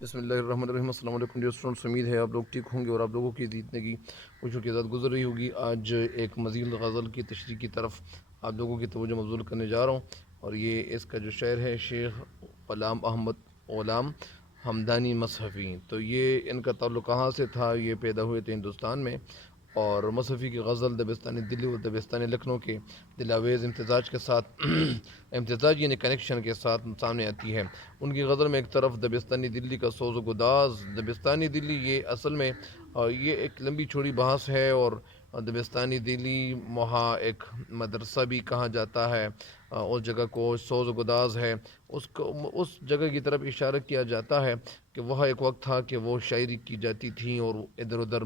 بسم اللہ الرحمن الرحیم۔ السلام علیکم ڈیئر اسٹوڈنٹس، امید ہے آپ لوگ ٹھیک ہوں گے اور آپ لوگوں کی زندگی خوشیوں کے ساتھ گزر رہی ہوگی۔ آج ایک مزید غزل کی تشریح کی طرف آپ لوگوں کی توجہ مبذول کرنے جا رہا ہوں، اور یہ اس کا جو شعر ہے شیخ غلام احمد غلام ہمدانی مصحفی۔ تو یہ ان کا تعلق کہاں سے تھا؟ یہ پیدا ہوئے تھے ہندوستان میں، اور مصحفی کی غزل دبستانی دلی و دبستانی لکھنؤ کے دلاویز امتزاج کے ساتھ امتزاج یعنی کنیکشن کے ساتھ سامنے آتی ہے۔ ان کی غزل میں ایک طرف دبستانی دلی کا سوز و گداز، دبستانی دلی یہ اصل میں یہ ایک لمبی چوڑی بحث ہے، اور دبستانی دلی وہاں ایک مدرسہ بھی کہا جاتا ہے، اس جگہ کو سوز و گداز ہے، اس جگہ کی طرف اشارہ کیا جاتا ہے کہ وہ ایک وقت تھا کہ وہ شاعری کی جاتی تھی اور ادھر ادھر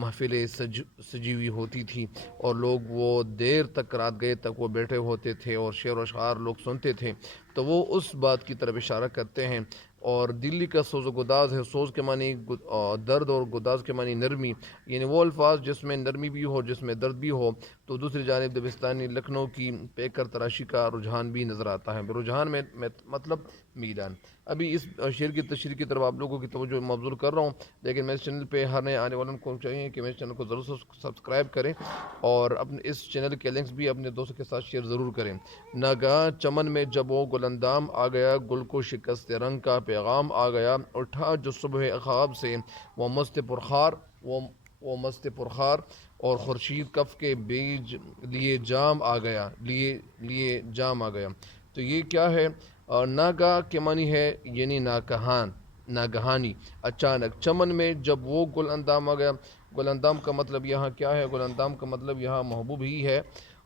محفلیں سجی ہوئی ہوتی تھی، اور لوگ وہ دیر تک رات گئے تک وہ بیٹھے ہوتے تھے اور شعر و اشعار لوگ سنتے تھے۔ تو وہ اس بات کی طرف اشارہ کرتے ہیں۔ اور دلی کا سوز و گداز ہے، سوز کے معنی درد اور گداز کے معنی نرمی، یعنی وہ الفاظ جس میں نرمی بھی ہو، جس میں درد بھی ہو۔ تو دوسری جانب دبستانی لکھنؤ کی پیکر تراشی کا رجحان بھی نظر آتا ہے، رجحان میں مطلب میدان۔ ابھی اس شعر کی تشریح کی طرف آپ لوگوں کی توجہ مبذول کر رہا ہوں، لیکن میں اس چینل پہ ہر نئے آنے والوں کو چاہیے کہ میرے چینل کو ضرور سبسکرائب کریں، اور اپنے اس چینل کے لنکس بھی اپنے دوستوں کے ساتھ شیئر ضرور کریں۔ ناگاہ چمن میں جب وہ گلندام آ گیا، گل کو شکست رنگ کا پیغام آ گیا، اٹھا جو صبح خواب سے وہ مست پرخار، وہ مست پرخار، اور خورشید کف کے بیج لیے جام آ گیا، لیے جام آ گیا۔ تو یہ کیا ہے؟ ناگاہ کے معنی ہے یعنی ناگہانی، اچانک۔ چمن میں جب وہ گل اندام آ گیا، گل اندام کا مطلب یہاں کیا ہے؟ گل اندام کا مطلب یہاں محبوب ہی ہے۔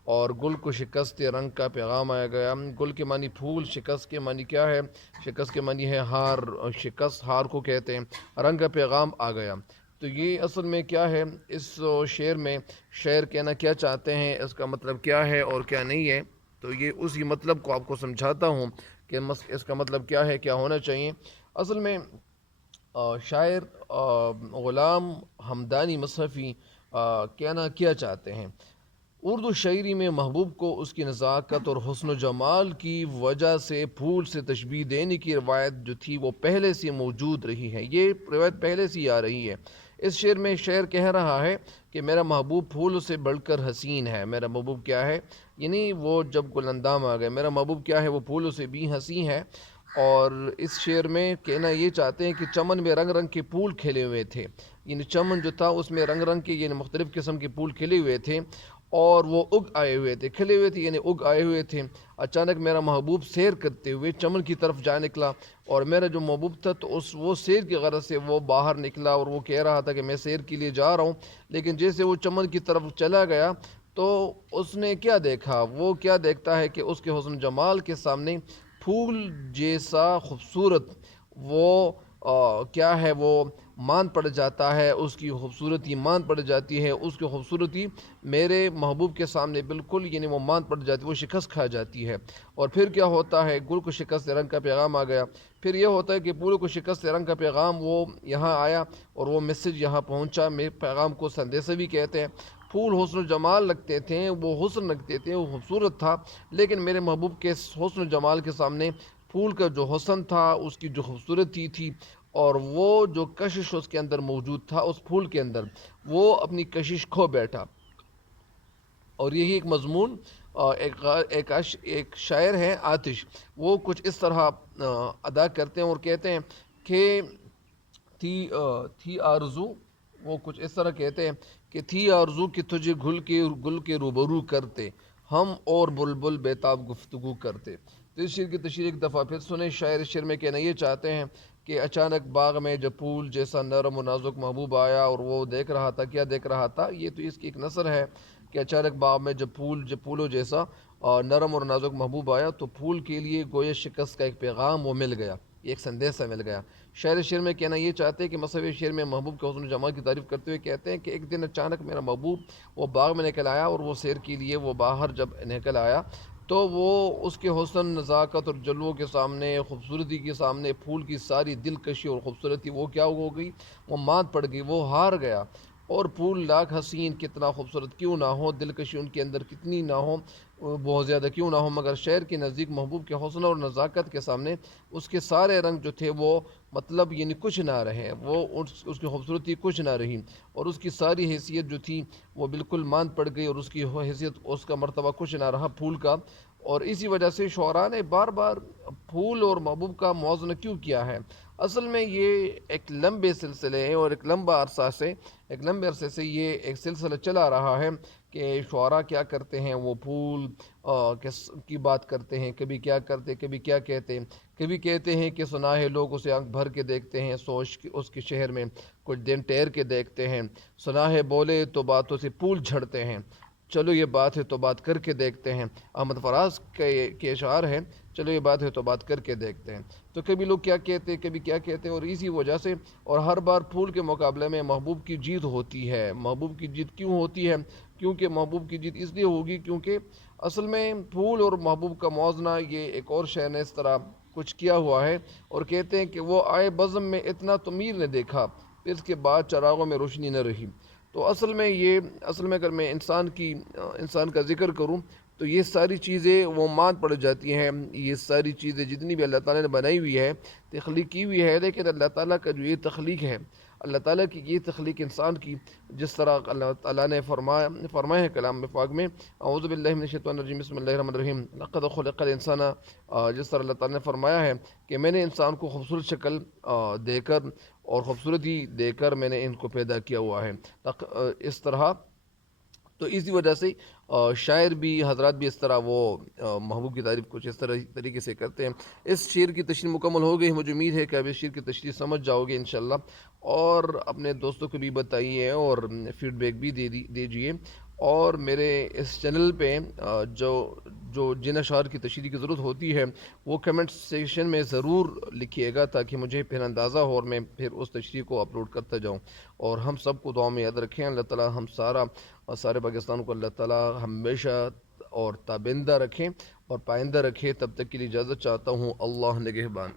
اور گل کو شکست رنگ کا پیغام آیا گیا، گل کے معنی پھول، شکست کے معنی کیا ہے؟ شکست کے معنی ہے ہار، شکست ہار کو کہتے ہیں، رنگ کا پیغام آ گیا۔ تو یہ اصل میں کیا ہے؟ اس شعر میں شعر کہنا کیا چاہتے ہیں، اس کا مطلب کیا ہے اور کیا نہیں ہے؟ تو یہ اسی مطلب کو آپ کو سمجھاتا ہوں کہ اس کا مطلب کیا ہے، کیا ہونا چاہیے۔ اصل میں شاعر غلام ہمدانی مصحفی کہنا کیا چاہتے ہیں؟ اردو شاعری میں محبوب کو اس کی نزاکت اور حسن و جمال کی وجہ سے پھول سے تشبیہ دینے کی روایت جو تھی وہ پہلے سے موجود رہی ہے، یہ روایت پہلے سے ہی آ رہی ہے۔ اس شعر میں شاعر کہہ رہا ہے کہ میرا محبوب پھول سے بڑھ کر حسین ہے۔ میرا محبوب کیا ہے؟ یعنی وہ جب گل اندام آ گئے، میرا محبوب کیا ہے؟ وہ پھولوں سے بھی حسین ہے۔ اور اس شعر میں کہنا یہ چاہتے ہیں کہ چمن میں رنگ رنگ کے پھول کھلے ہوئے تھے، یعنی چمن جو تھا اس میں رنگ رنگ کے یعنی مختلف قسم کے پھول کھلے ہوئے تھے، اور وہ اگ آئے ہوئے تھے، کھلے ہوئے تھے یعنی اگ آئے ہوئے تھے۔ اچانک میرا محبوب سیر کرتے ہوئے چمن کی طرف جا نکلا، اور میرا جو محبوب تھا تو وہ سیر کی غرض سے وہ باہر نکلا، اور وہ کہہ رہا تھا کہ میں سیر کے لیے جا رہا ہوں، لیکن جیسے وہ چمن کی طرف چلا گیا تو اس نے کیا دیکھا؟ وہ کیا دیکھتا ہے کہ اس کے حسن جمال کے سامنے پھول جیسا خوبصورت وہ کیا ہے؟ وہ مان پڑ جاتا ہے، اس کی خوبصورتی مان پڑ جاتی ہے، اس کی خوبصورتی میرے محبوب کے سامنے بالکل یعنی وہ مان پڑ جاتی ہے، وہ شکست کھا جاتی ہے۔ اور پھر کیا ہوتا ہے؟ گل کو شکست رنگ کا پیغام آ گیا۔ پھر یہ ہوتا ہے کہ پھولوں کو شکست رنگ کا پیغام وہ یہاں آیا، اور وہ میسج یہاں پہنچا۔ میرے پیغام کو سندیسہ بھی کہتے ہیں۔ پھول حسن و جمال لگتے تھے، وہ حسن لگتے تھے، وہ خوبصورت تھا، لیکن میرے محبوب کے حسن و جمال کے سامنے پھول کا جو حسن تھا، اس کی جو خوبصورتی تھی، اور وہ جو کشش اس کے اندر موجود تھا، اس پھول کے اندر وہ اپنی کشش کھو بیٹھا۔ اور یہی ایک مضمون ایک شاعر ہے آتش، وہ کچھ اس طرح ادا کرتے ہیں اور کہتے ہیں کہ تھی آرزو، وہ کچھ اس طرح کہتے ہیں کہ تھی آرزو کہ تجھے گل کے روبرو کرتے، ہم اور بلبل بیتاب گفتگو کرتے۔ تو اس شعر کی تشریح ایک دفعہ پھر سنیں۔ شاعر اس شعر میں کہنا یہ چاہتے ہیں کہ اچانک باغ میں جب پھول جیسا نرم و نازک محبوب آیا، اور وہ دیکھ رہا تھا، کیا دیکھ رہا تھا؟ یہ تو اس کی ایک نثر ہے کہ اچانک باغ میں جب پھولوں جیسا نرم اور نازک محبوب آیا، تو پھول کے لیے گویا شکست کا ایک پیغام وہ مل گیا، ایک سندیسہ مل گیا۔ شاعر شعر میں کہنا یہ چاہتے ہیں کہ مصحف شعر میں محبوب کے حسن و جمال کی تعریف کرتے ہوئے کہتے ہیں کہ ایک دن اچانک میرا محبوب وہ باغ میں نکل آیا، اور وہ سیر کے لیے وہ باہر جب نکل آیا تو وہ اس کے حسن، نزاکت اور جلووں کے سامنے، خوبصورتی کے سامنے، پھول کی ساری دلکشی اور خوبصورتی وہ کیا ہو گئی؟ وہ مات پڑ گئی، وہ ہار گیا۔ اور پھول لاکھ حسین کتنا خوبصورت کیوں نہ ہو، دلکشی ان کے اندر کتنی نہ ہو، بہت زیادہ کیوں نہ ہو، مگر شہر کے نزدیک محبوب کے حسن اور نزاکت کے سامنے اس کے سارے رنگ جو تھے وہ مطلب یعنی کچھ نہ رہے، وہ اس کی خوبصورتی کچھ نہ رہی، اور اس کی ساری حیثیت جو تھی وہ بالکل ماند پڑ گئی، اور اس کی حیثیت اس کا مرتبہ کچھ نہ رہا پھول کا۔ اور اسی وجہ سے شعراء نے بار بار پھول اور محبوب کا موازنہ کیوں کیا ہے؟ اصل میں یہ ایک لمبے سلسلے ہیں، اور ایک لمبے عرصے سے یہ ایک سلسلہ چلا رہا ہے کہ شعراء کیا کرتے ہیں، وہ پھول کی بات کرتے ہیں، کبھی کیا کرتے، کبھی کیا کہتے ہیں، کبھی کہتے ہیں کہ سنا ہے لوگ اسے آنکھ بھر کے دیکھتے ہیں، سوچ کے اس کے شہر میں کچھ دن ٹھہر کے دیکھتے ہیں، سنا ہے بولے تو باتوں سے پھول جھڑتے ہیں، چلو یہ بات ہے تو بات کر کے دیکھتے ہیں۔ احمد فراز کے اشعار ہیں، چلو یہ بات ہے تو بات کر کے دیکھتے ہیں۔ تو کبھی لوگ کیا کہتے ہیں، کبھی کیا کہتے ہیں، اور اسی وجہ سے اور ہر بار پھول کے مقابلے میں محبوب کی جیت ہوتی ہے۔ محبوب کی جیت کیوں ہوتی ہے؟ کیونکہ محبوب کی جیت اس لیے ہوگی کیونکہ اصل میں پھول اور محبوب کا موازنہ یہ ایک اور شے نے اس طرح کچھ کیا ہوا ہے، اور کہتے ہیں کہ وہ آئے بزم میں اتنا تو میر نے دیکھا، پھر اس کے بعد چراغوں میں روشنی نہ رہی۔ تو اصل میں اگر میں انسان کا ذکر کروں تو یہ ساری چیزیں وہ مان پڑ جاتی ہیں، یہ ساری چیزیں جتنی بھی اللہ تعالیٰ نے بنائی ہوئی ہے، تخلیق کی ہوئی ہے، لیکن اللہ تعالیٰ کا جو یہ تخلیق ہے، اللہ تعالیٰ کی یہ تخلیق انسان کی، جس طرح اللہ تعالیٰ نے فرمایا ہے کلام پاک میں، اعوذ باللہ من الشیطان الرجیم، بسم اللہ الرحمن الرحیم، لقد خلق الانسان، جس طرح اللہ تعالیٰ نے فرمایا ہے کہ میں نے انسان کو خوبصورت شکل دے کر اور خوبصورتی دے کر میں نے ان کو پیدا کیا ہوا ہے، اس طرح۔ تو اسی وجہ سے شاعر بھی حضرات بھی اس طرح وہ محبوب کی تعریف کچھ اس طریقے سے کرتے ہیں۔ اس شعر کی تشریح مکمل ہو گئی، مجھے امید ہے کہ اب اس شعر کی تشریح سمجھ جاؤ گے انشاءاللہ، اور اپنے دوستوں کو بھی بتائیے اور فیڈ بیک بھی دیجیے، اور میرے اس چینل پہ جن اشعار کی تشریح کی ضرورت ہوتی ہے وہ کمنٹ سیکشن میں ضرور لکھیے گا، تاکہ مجھے پھر اندازہ ہو اور میں پھر اس تشریح کو اپلوڈ کرتا جاؤں۔ اور ہم سب کو دعا میں یاد رکھیں، اللہ تعالیٰ ہم سارے پاکستان کو اللہ تعالیٰ ہمیشہ اور تابندہ رکھیں اور پائندہ رکھیں۔ تب تک کے لیے اجازت چاہتا ہوں، اللہ نگہبان۔